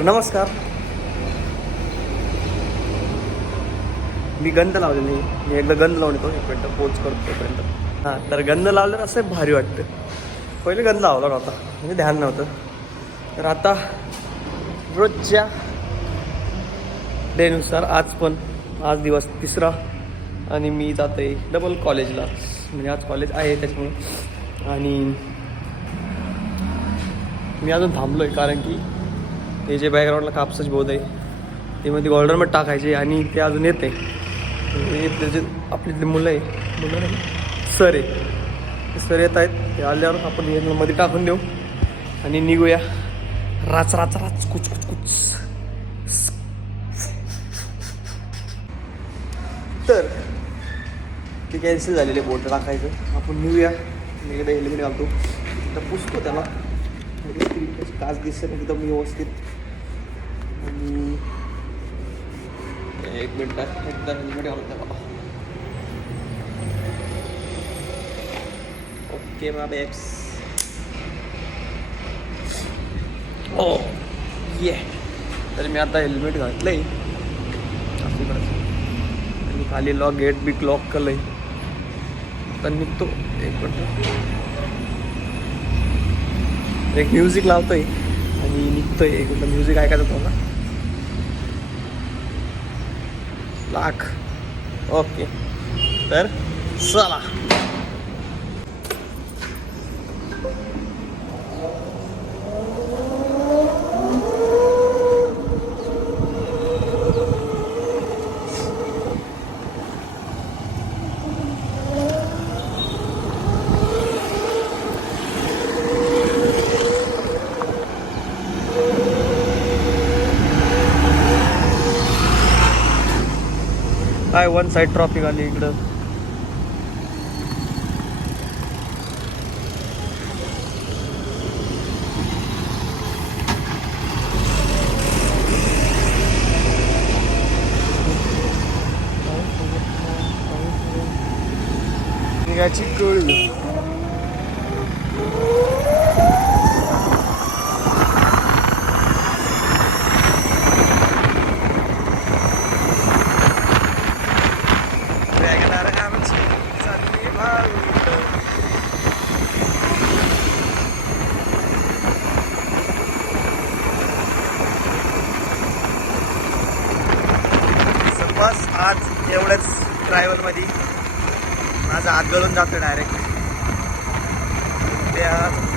तर नमस्कार. मी गंध लावलेली आहे. मी एकदा गंध लावून येतो. एक मिनटं पोच करतो तोपर्यंत. हां, तर गंध लावल्यावर असं भारी वाटतं. पहिले गंध लावला नव्हता, म्हणजे ध्यान नव्हतं. तर आता रोजच्या डेनुसार आज दिवस 3रा आणि मी जाते डबल कॉलेजला. म्हणजे आज कॉलेज आहे त्याच्यामुळं. आणि मी अजून थांबलो आहे कारण की हे जे बॅकग्राऊंडला कापसाची बोध आहे ते मध्ये ऑर्डरमध्ये टाकायचे आणि ते अजून येते. त्याचे आपली जे मुलं नाही सर आहे, ते सर येत आहेत. ते आल्यावर आपण हे मध्ये टाकून देऊ आणि निघूया. राच कुच कुच कुच. तर ते कॅन्सल झालेले बोट टाकायचं. आपण निघूया. मी एकदा हेल्मेट घालतो, तर पुसतो त्याला. काच दिसेल एकदम व्यवस्थित. आणि एक मिनटात एकदा हेल्मेट घालतो त्याला. ओके मा बेब्स. ओ ये. तर मी आता हेल्मेट घातलं आहे आणि खाली गेट बिट लॉक केलं आहे. तर निघतो. एक मिनट, एक म्युझिक लावतोय आणि निघतोय. एक मिनटं म्युझिक ऐकायचं तुम्हाला. लाख. ओके, तर चला. काय वन साईड ट्रॉफिक आली इकडं. निघायची कळली. बस आज एवढंच. ट्रॅव्हलमध्ये माझा हात गळून जातो डायरेक्ट. ते आज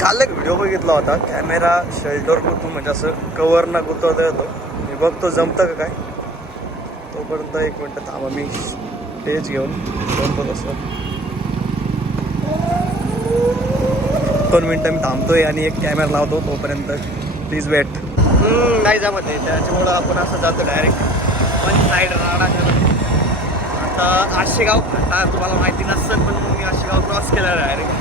काल एक व्हिडिओ बघितला होता. कॅमेरा शेल्टर गुतून, म्हणजे असं कवर ना गुतवता येतो. मी बघतो जमतं का काय. तोपर्यंत एक मिनटं थांबा, मी स्टेज घेऊन जमतो तसं. 2 मिनटं मी थांबतोय आणि एक कॅमेरा लावतो. तोपर्यंत प्लीज वेट. नाही जमत आहे, त्याच्यामुळं आपण असं जातो डायरेक्ट वन साईड राडा. आता आशेगाव आता तुम्हाला माहिती नसतं, पण मी आशेगाव क्रॉस केला डायरेक्ट.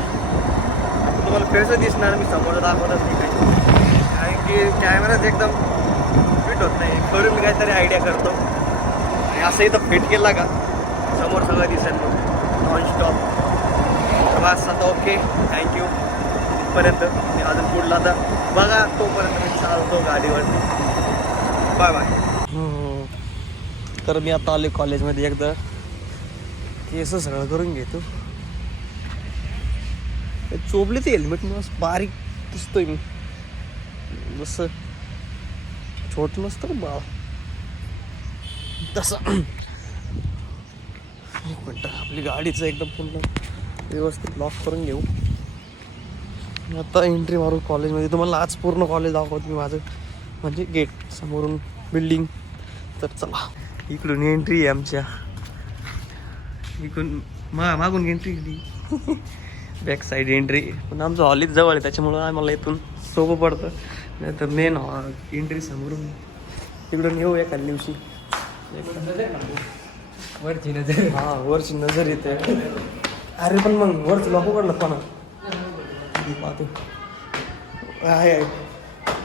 तुम्हाला फिरचं दिसणार, मी समोर दाखवतच नाही काही, कारण की कॅमेराच एकदम फिट होत नाही. करून मी काहीतरी आयडिया करतो आणि असं इथं फिट केला का समोर सगळं दिसेल नॉनस्टॉप. बस आता ओके, थँक्यू. इथपर्यंत मी अजून पुढला तर बघा. तोपर्यंत मी चालतो गाडीवर. Bye bye. तर मी आता आले कॉलेजमध्ये. एकदा केस सगळं करून घेतो. चोपले ते हेल्मेट मी असं बारीक दिसतोय. मी जसं छोट नसतं बा तसं. एक मिनटं, आपली गाडीचं एकदम पूर्ण व्यवस्थित लॉक करून घेऊ. आता एंट्री मारू कॉलेजमध्ये. तुम्हाला आज पूर्ण कॉलेज दाखवतो मी माझं, म्हणजे गेट समोरून बिल्डिंग. तर चला, इकडून एंट्री आहे आमच्या. इकडून मागून एंट्री केली बॅक साईड एंट्री. पण आमचं हॉलीच जवळ आहे त्याच्यामुळं आम्हाला इथून सोपं पडतं. नाही तर मेन एंट्री समोरून तिकडून येऊ एखाद्या दिवशी. वरची नजर. हा वरची नजर येते. अरे पण मग वरचं लोक उघडलं पण पाहतो आहे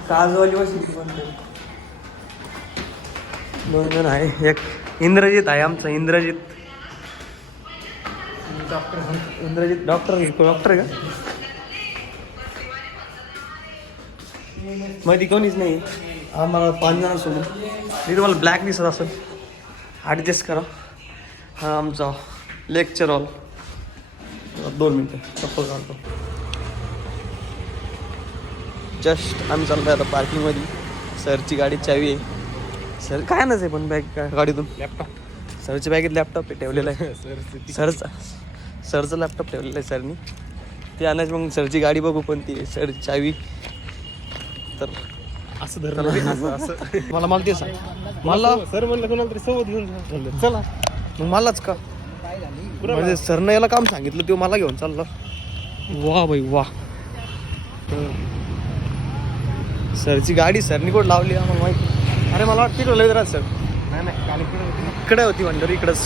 काजवाली वशी पण 2 जण आहे. एक इंद्रजित आहे आमचा इंद्रजित डॉक्टर आहे का माहिती कोणीच नाही आम्हाला 5 जण सोडून. मी तुम्हाला ब्लॅक दिसत असेल ॲडजस्ट करा. हा आमचा लेक्चर हॉल. 2 मिनटं चप्पल काढतो. जस्ट आम्ही चाललो आता पार्किंगमध्ये. सरची गाडी चावी आहे. सर काय नसे पण बॅग गाडीतून लॅपटॉप सरच्या बॅगेत लॅपटॉप ठेवलेला आहे. सरचा लॅपटॉप ठेवलेला आहे सरनी. ते आणायचं मग सरची गाडी बघू पण ती सरची चावी तर असं धरलं असं मला ते सांग. मला सर म्हणलं कोणाला तरी सोबत घेऊन चला मग मलाच का म्हणजे सरनं याला काम सांगितलं ते मला घेऊन चाललं. वा भाई वा. सरची गाडी सरनी कोण लावली आम्हाला माहिती. अरे मला वाटतं तिकडं लय राहत सर. नाही इकडे होती म्हणलं इकडंच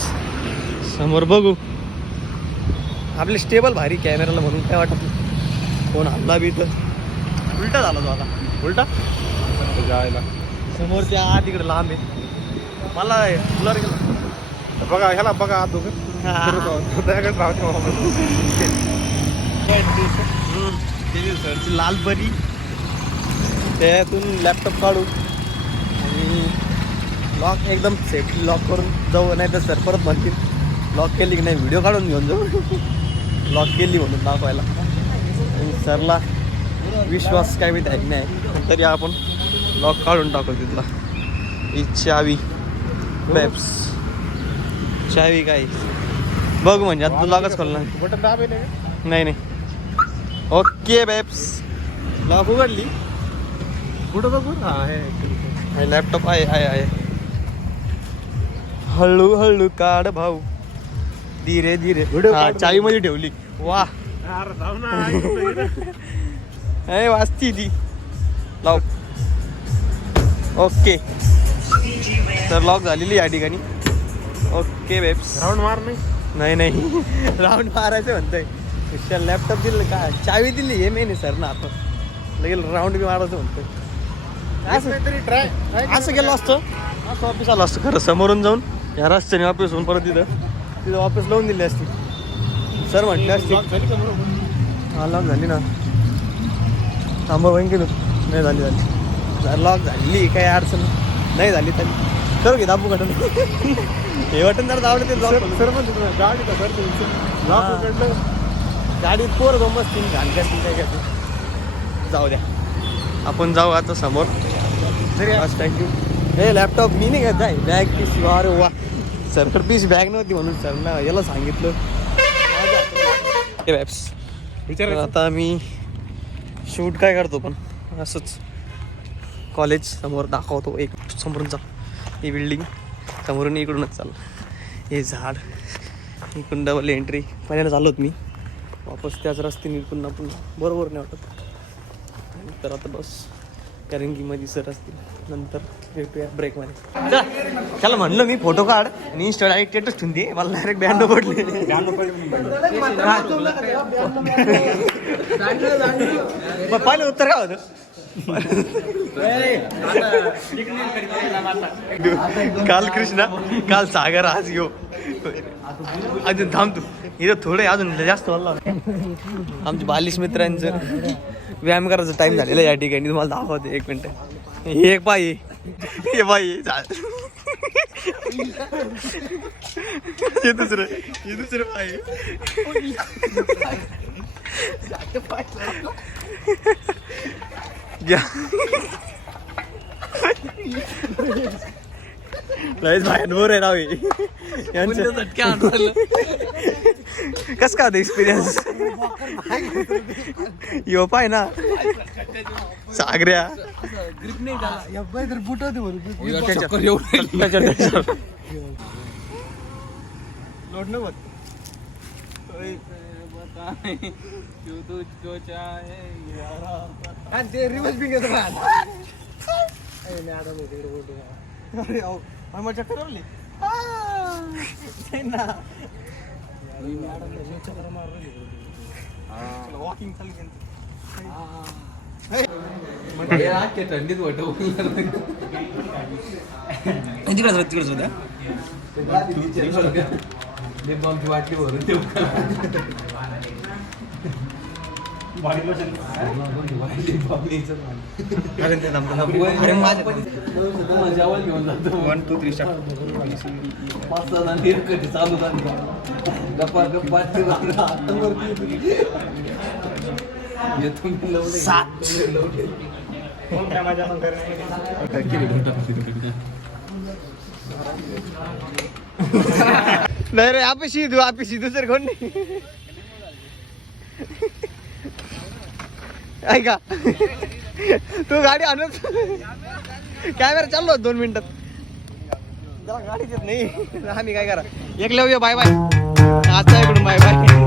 समोर बघू. आपले स्टेबल भारी कॅमेराला म्हणून काय वाटत नाही. कोण हल्ला बी तर उलटा झाला तो आता. उलटा जायला समोर त्या आत तिकडे लांब आहे. मला ब्लर गेला बघा ह्याला बघा आत दोघं सरची लाल परी त्यातून लॅपटॉप काढू आणि लॉक एकदम सेफ्टी लॉक करून जाऊ. नाही तर सर परत म्हणतील लॉक केली की नाही व्हिडिओ काढून घेऊन जाऊ. लॉक केली म्हणून दाखवायला. आणि सरला विश्वास काय माहिती आहे नाही तरी आपण लॉक काढून टाकू तिथला. ही चावी बेब्स चावी काय बघ म्हणजे आता लॉकच खोलणार बटन दाबेल नाही नाही. ओके बेब्स लॉक उघडली. कुठं बघू हा आहे लॅपटॉप आहे. हळूहळू काढ भाऊ धीरे धीरे. चावी मध्ये ठेवली. वा वाचती ती लॉक. ओके तर लॉक झालेली या ठिकाणी. ओके बेब्स राऊंड मार नाही राऊंड मारायचं म्हणतोय. लॅपटॉप दिलं का चावी दिली हे मेन आहे सर ना. आपण लगेच राऊंड बी मारायचं म्हणतोय. असं गेलं असतं असं ऑफिस आलं असतं खरं समोरून जाऊन या रस्त्याने ऑफिस होऊन परत तिथं ऑफिस लावून दिली असती. सर म्हटले असते हा लॉक झाली ना. थांबा बहीण केलं नाही झाली लॉक झाली काही अडचण नाही झाली तरी करू घे दाबू बटन. हे बटन जर दाबलं ते सर म्हणतो गाडीत पोर जाऊन बसतील घाण कसतील काय करते. जाऊ द्या आपण जाऊ आता समोर. थँक्यू. हे लॅपटॉप मी नाही घेत आहे बॅग पिशी. अरे वा सरकड पिशी बॅग नव्हती म्हणून सर ना याला सांगितलं. विचार आता मी शूट काय करतो पण असंच कॉलेज समोर दाखवतो. एक समोरून चाल ही बिल्डिंग समोरून इकडूनच चाल. हे झाड इकडून डबल एंट्री पहिल्यांदा चालवत मी वापस त्याच रस्त्याने इकडून आपण बरोबर नाही वाटत. तर आता बस कारण की मध्ये सर असतील नंतर भेटूया ब्रेकमध्ये. त्याला म्हणलं मी फोटो काढ आणि इंस्टा डायरेक्ट स्टेटस ठेवून दे. मला डायरेक्ट ब्याण्णव पडले. पहिलं उत्तर काय होतं काल कृष्णा काल सागर आज यो अजून थांबतो इथं थोडं अजून जास्त वाढला. आमच्या बालिश मित्रांचं व्यायाम करायचा टाइम झालेला या ठिकाणी तुम्हाला दाखवते. 1 मिनिट. हे एक पाय हे पाय हे दुसरं पाय लयच बाहेर आहे राव कस का एक्सपिरियन्स. यो पाय ना सागऱ्या लोड न ते रिवर्स बी घेतो अरे मजा करवली वॉकिंग चालू थंडीत वाटव तिकडे होत्या लिपबामची वाटली भरून ते जेवण घेऊन जातो 1 2 3 4 पाच सहा जण कधी चालू झाली गप्पा गप्पा येथून नाही रे आपशी दुसरं कोण नाही ऐका तू गाडी आणत कॅमेरा चाललो 2 मिनिटात गाडी देत नाही आम्ही काय करा एक लव्य बाय बाय आता इकडून बाय बाय